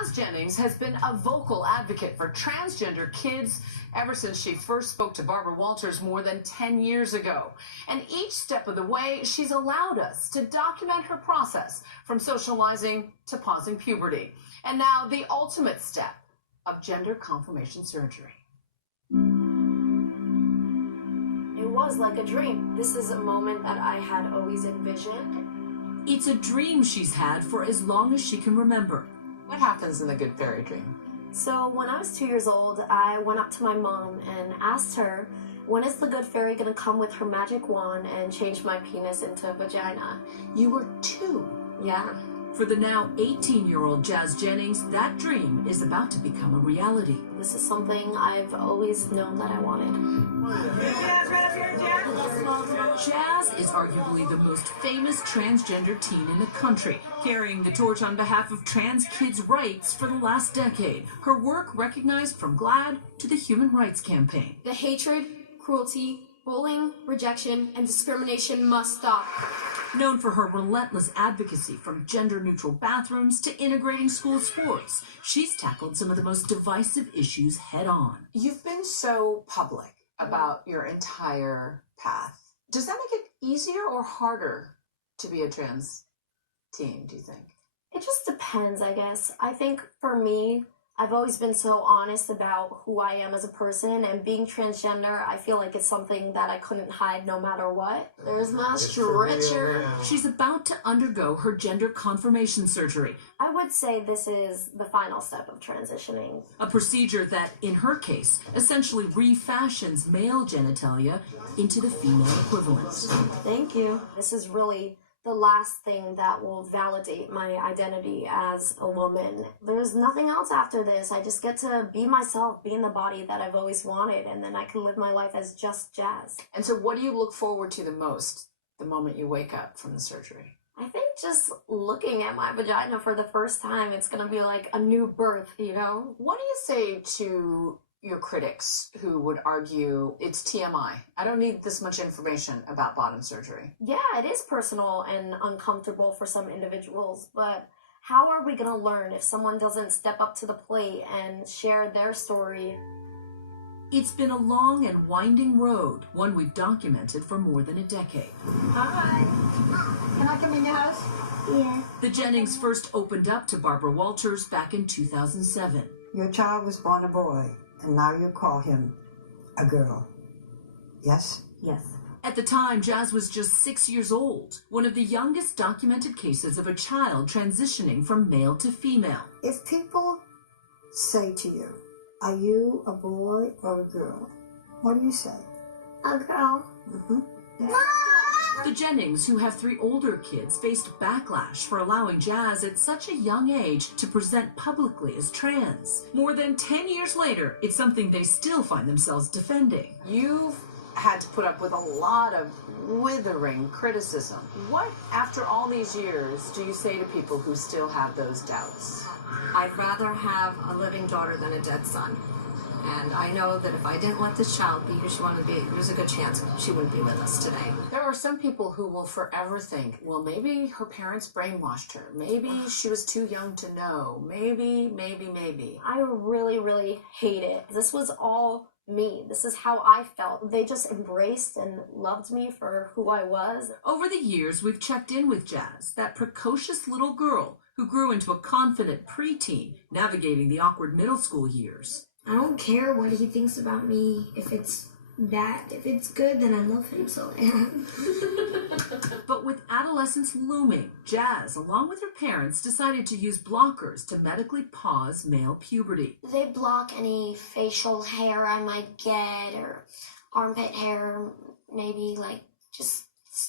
Jazz Jennings has been a vocal advocate for transgender kids ever since she first spoke to Barbara Walters more than 10 years ago. And each step of the way, she's allowed us to document her process from socializing to pausing puberty. And now the ultimate step of gender confirmation surgery. It was like a dream. This is a moment that I had always envisioned. It's a dream she's had for as long as she can remember. What happens in the good fairy dream? So when I was 2 years old, I went up to my mom and asked her, when is the good fairy gonna come with her magic wand and change my penis into a vagina? You were 2. Yeah. For the now 18-year-old Jazz Jennings, that dream is about to become a reality. This is something I've always known that I wanted. Jazz is arguably the most famous transgender teen in the country, carrying the torch on behalf of trans kids' rights for the last decade. Her work recognized from GLAAD to the Human Rights Campaign. The hatred, cruelty, bullying, rejection, and discrimination must stop. Known for her relentless advocacy from gender-neutral bathrooms to integrating school sports, she's tackled some of the most divisive issues head-on. You've been so public about your entire path. Does that make it easier or harder to be a trans teen, do you think? It just depends, I guess. I think for me, I've always been so honest about who I am as a person, and being transgender, I feel like it's something that I couldn't hide no matter what. There's my stretcher. She's about to undergo her gender confirmation surgery. I would say this is the final step of transitioning. A procedure that, in her case, essentially refashions male genitalia into the female equivalent. Thank you. This is really the last thing that will validate my identity as a woman. There's nothing else after this. I just get to be myself, be in the body that I've always wanted, and then I can live my life as just Jazz. And so what do you look forward to the most the moment you wake up from the surgery? I think just looking at my vagina for the first time, it's gonna be like a new birth, you know? What do you say to your critics who would argue it's TMI? I don't need this much information about bottom surgery. Yeah, it is personal and uncomfortable for some individuals, but how are we gonna learn if someone doesn't step up to the plate and share their story? It's been a long and winding road, one we've documented for more than a decade. Hi. Can I come in your house? Yeah. The Jennings first opened up to Barbara Walters back in 2007. Your child was born a boy, and now you call him a girl. Yes? Yes. At the time, Jazz was just 6 years old, one of the youngest documented cases of a child transitioning from male to female. If people say to you, are you a boy or a girl? What do you say? A girl. Mm-hmm. The Jennings, who have 3 older kids, faced backlash for allowing Jazz at such a young age to present publicly as trans. More than 10 years later, it's something they still find themselves defending. You've had to put up with a lot of withering criticism. What, after all these years, do you say to people who still have those doubts? I'd rather have a living daughter than a dead son. And I know that if I didn't let this child be who she wanted to be, there's a good chance she wouldn't be with us today. There are some people who will forever think, well, maybe her parents brainwashed her. Maybe she was too young to know. Maybe. I really, really hate it. This was all me. This is how I felt. They just embraced and loved me for who I was. Over the years, we've checked in with Jazz, that precocious little girl who grew into a confident preteen, navigating the awkward middle school years. I don't care what he thinks about me. If it's good, then I love him, so yeah. But with adolescence looming, Jazz, along with her parents, decided to use blockers to medically pause male puberty. They block any facial hair I might get, or armpit hair, maybe, like, just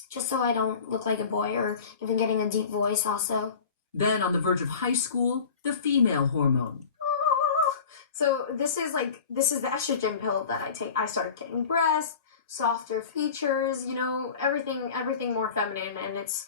so I don't look like a boy, or even getting a deep voice also. Then, on the verge of high school, the female hormone. So this is the estrogen pill that I take. I started getting breasts, softer features, you know, everything more feminine, and it's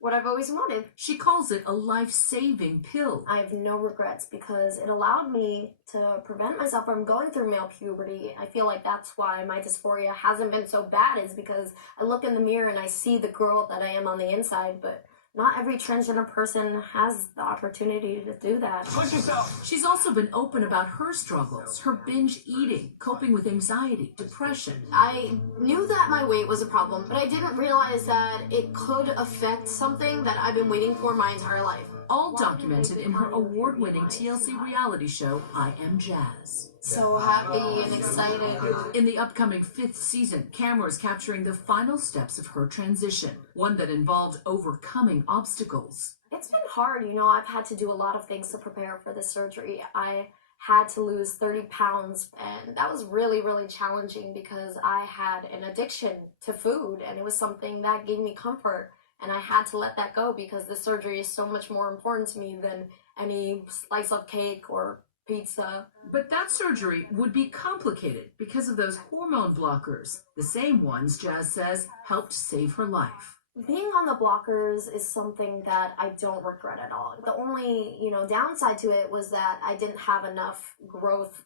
what I've always wanted. She calls it a life-saving pill. I have no regrets because it allowed me to prevent myself from going through male puberty. I feel like that's why my dysphoria hasn't been so bad, is because I look in the mirror and I see the girl that I am on the inside, but not every transgender person has the opportunity to do that. Push yourself. She's also been open about her struggles, her binge eating, coping with anxiety, depression. I knew that my weight was a problem, but I didn't realize that it could affect something that I've been waiting for my entire life. All documented in her award-winning TLC reality show, I Am Jazz. So happy and excited. In the upcoming 5th season, cameras capturing the final steps of her transition, one that involved overcoming obstacles. It's been hard, I've had to do a lot of things to prepare for this surgery. I had to lose 30 pounds, and that was really, really challenging because I had an addiction to food, and it was something that gave me comfort. And I had to let that go because the surgery is so much more important to me than any slice of cake or pizza. But that surgery would be complicated because of those hormone blockers, the same ones Jazz says helped save her life. Being on the blockers is something that I don't regret at all. The only, downside to it was that I didn't have enough growth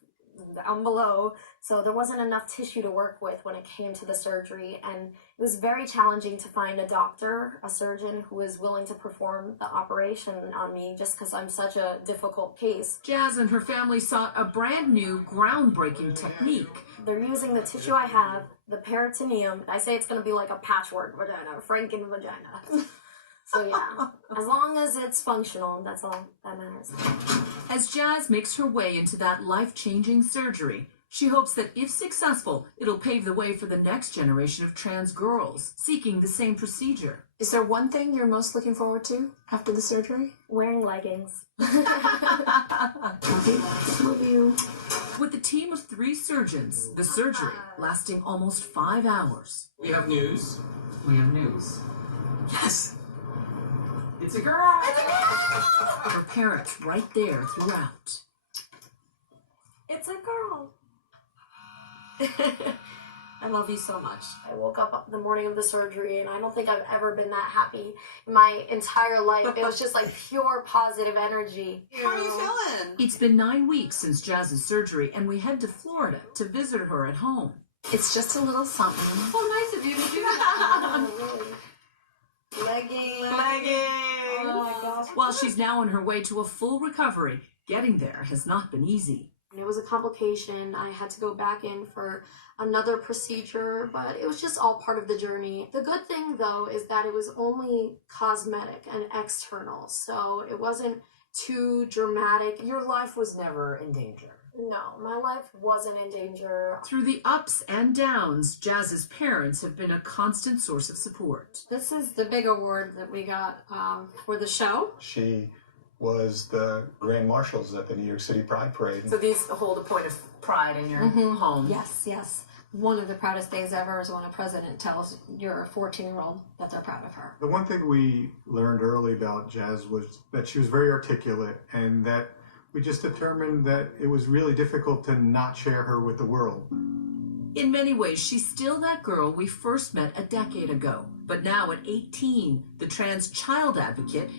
down below, so there wasn't enough tissue to work with when it came to the surgery, and it was very challenging to find a doctor, a surgeon who was willing to perform the operation on me just because I'm such a difficult case. Jazz and her family sought a brand new, groundbreaking technique. They're using the tissue I have, the peritoneum. I say it's going to be like a patchwork vagina, a Franken vagina. So yeah, as long as it's functional, that's all that matters. As Jazz makes her way into that life-changing surgery, she hopes that if successful, it'll pave the way for the next generation of trans girls seeking the same procedure. Is there one thing you're most looking forward to after the surgery? Wearing leggings. With a team of 3 surgeons, the surgery lasting almost 5 hours. We have news. We have news. Yes. It's a girl! Her parents right there throughout. It's a girl. I love you so much. I woke up the morning of the surgery and I don't think I've ever been that happy in my entire life. It was just like pure positive energy. How are you feeling? It's been 9 weeks since Jazz's surgery, and we head to Florida to visit her at home. It's just a little something. Oh, nice of you to do that. Leggings. Oh my gosh. While she's now on her way to a full recovery, getting there has not been easy. It was a complication. I had to go back in for another procedure, but it was just all part of the journey. The good thing, though, is that it was only cosmetic and external, so it wasn't too dramatic. Your life was never in danger. No, my life wasn't in danger. Through the ups and downs, Jazz's parents have been a constant source of support. This is the big award that we got for the show. She was the Grand Marshals at the New York City Pride Parade. So these hold a point of pride in your home. Yes. One of the proudest days ever is when a president tells your 14-year-old that they're proud of her. The one thing we learned early about Jazz was that she was very articulate, and that we just determined that it was really difficult to not share her with the world. In many ways, she's still that girl we first met a decade ago. But now at 18, the trans child advocate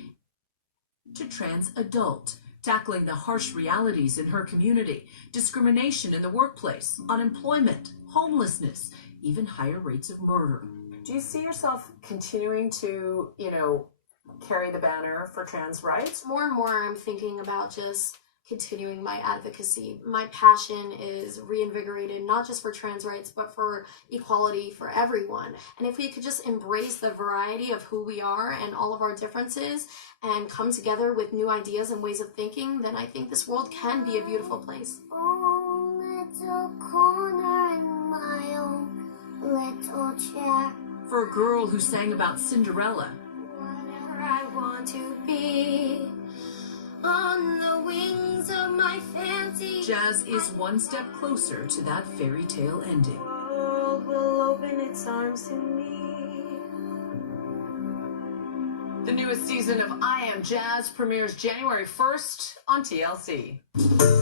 to trans adult, tackling the harsh realities in her community, discrimination in the workplace, unemployment, homelessness, even higher rates of murder. Do you see yourself continuing to, carry the banner for trans rights? More and more, I'm thinking about just continuing my advocacy. My passion is reinvigorated, not just for trans rights, but for equality for everyone. And if we could just embrace the variety of who we are and all of our differences and come together with new ideas and ways of thinking, then I think this world can be a beautiful place. Oh, little corner in my own little chair. For a girl who sang about Cinderella, Whatever I want to be, on the wings of my fancy. Jazz is one step closer to that fairy tale ending. The world will open its arms to me. The newest season of I Am Jazz premieres January 1st on TLC.